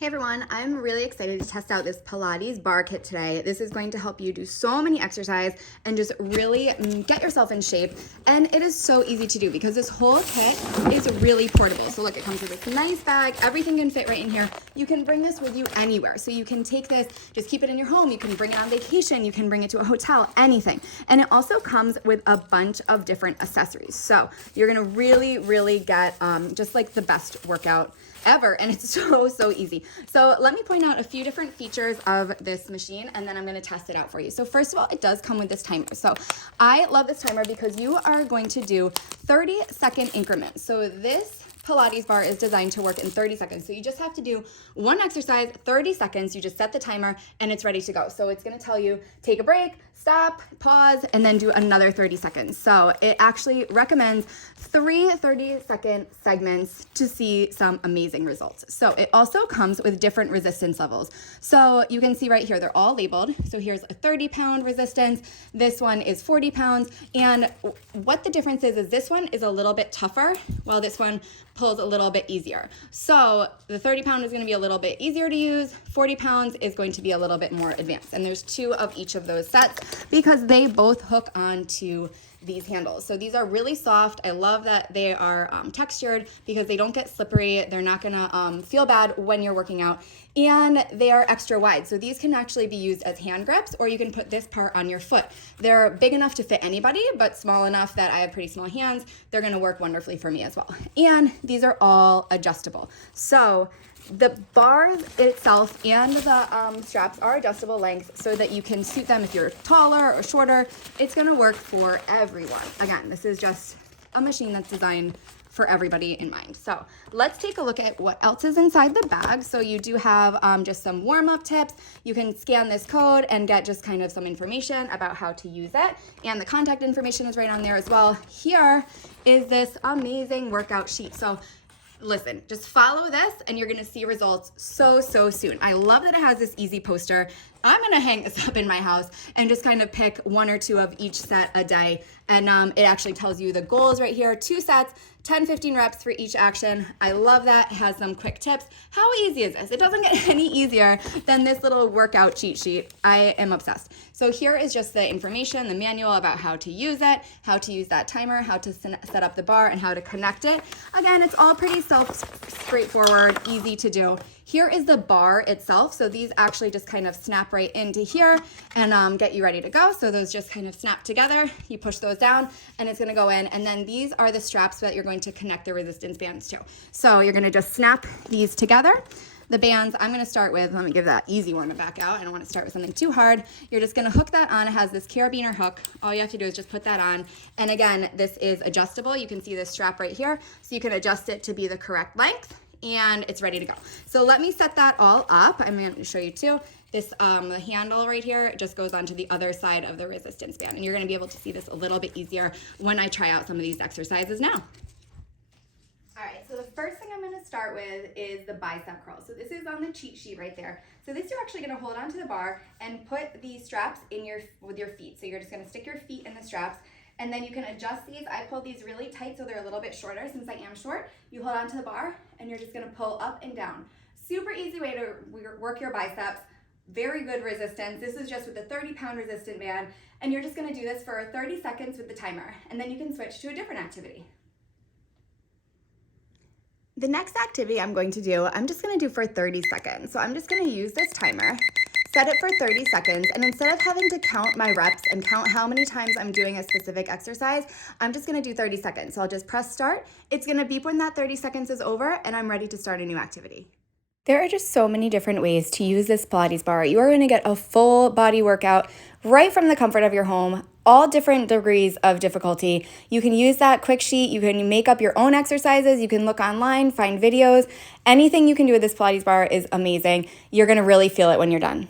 Hey everyone, I'm really excited to test out this Pilates bar kit today. This is going to help you do so many exercises and just really get yourself in shape. And it is so easy to do because this whole kit is really portable. So look, it comes with this nice bag. Everything can fit right in here. You can bring this with you anywhere. So you can take this, just keep it in your home. You can bring it on vacation. You can bring it to a hotel, anything. And it also comes with a bunch of different accessories. So you're gonna really get just like the best workout ever, and it's so easy. So let me point out a few different features of this machine, and then I'm going to test it out for you. So first of all, it does come with this timer. So I love this timer because you are going to do 30-second increments. So this Pilates bar is designed to work in 30 seconds. So you just have to do one exercise, 30 seconds. You just set the timer and it's ready to go. So it's going to tell you take a break, stop, pause, and then do another 30 seconds. So it actually recommends 3 30-second segments to see some amazing results. So it also comes with different resistance levels. So you can see right here, they're all labeled. So here's a 30-pound resistance. This one is 40 pounds. And what the difference is this one is a little bit tougher, while this one pulls a little bit easier. So the 30-pound is going to be a little bit easier to use. 40 pounds is going to be a little bit more advanced. And there's 2 of each of those sets because they both hook onto these handles. So these are really soft. I love that they are textured because they don't get slippery. They're not gonna feel bad when you're working out, and they are extra wide. So these can actually be used as hand grips, or you can put this part on your foot. They're big enough to fit anybody, but small enough that I have pretty small hands. They're gonna work wonderfully for me as well. And these are all adjustable. So the bars itself and the straps are adjustable lengths so that you can suit them if you're taller or shorter. It's gonna work for everyone. Again, this is just a machine that's designed for everybody in mind. So let's take a look at what else is inside the bag. So you do have just some warm-up tips. You can scan this code and get just kind of some information about how to use it. And the contact information is right on there as well. Here is this amazing workout sheet. So listen, just follow this and you're gonna see results so soon. I love that it has this easy poster. I'm gonna hang this up in my house and just kind of pick 1 or 2 of each set a day. And it actually tells you the goals right here, 2 sets, 10-15 reps for each action. I love that. It has some quick tips. How easy is this? It doesn't get any easier than this little workout cheat sheet. I am obsessed. So here is just the information, the manual about how to use it, how to use that timer, how to set up the bar, and how to connect it. Again, it's all pretty straightforward, easy to do. Here is the bar itself. So these actually just kind of snap right into here and get you ready to go. So those just kind of snap together. You push those down and it's gonna go in. And then these are the straps that you're going to connect the resistance bands to. So you're gonna just snap these together. The bands, I'm gonna start with, let me give that easy one back out. I don't wanna start with something too hard. You're just gonna hook that on. It has this carabiner hook. All you have to do is just put that on. And again, this is adjustable. You can see this strap right here. So you can adjust it to be the correct length, and it's ready to go. So let me set that all up. I'm going to show you too. This the handle right here just goes onto the other side of the resistance band, and you're going to be able to see this a little bit easier when I try out some of these exercises now. All right, so the first thing I'm going to start with is the bicep curl. So this is on the cheat sheet right there. So this you're actually going to hold onto the bar and put the straps in with your feet. So you're just going to stick your feet in the straps. And then you can adjust these. I pulled these really tight so they're a little bit shorter since I am short. You hold onto the bar and you're just gonna pull up and down. Super easy way to work your biceps. Very good resistance. This is just with a 30-pound resistant band. And you're just gonna do this for 30 seconds with the timer. And then you can switch to a different activity. The next activity I'm going to do, I'm just gonna do for 30 seconds. So I'm just gonna use this timer, set it for 30 seconds, and instead of having to count my reps and count how many times I'm doing a specific exercise, I'm just gonna do 30 seconds. So I'll just press start. It's gonna beep when that 30 seconds is over, and I'm ready to start a new activity. There are just so many different ways to use this Pilates bar. You are gonna get a full body workout right from the comfort of your home, all different degrees of difficulty. You can use that quick sheet. You can make up your own exercises. You can look online, find videos. Anything you can do with this Pilates bar is amazing. You're gonna really feel it when you're done.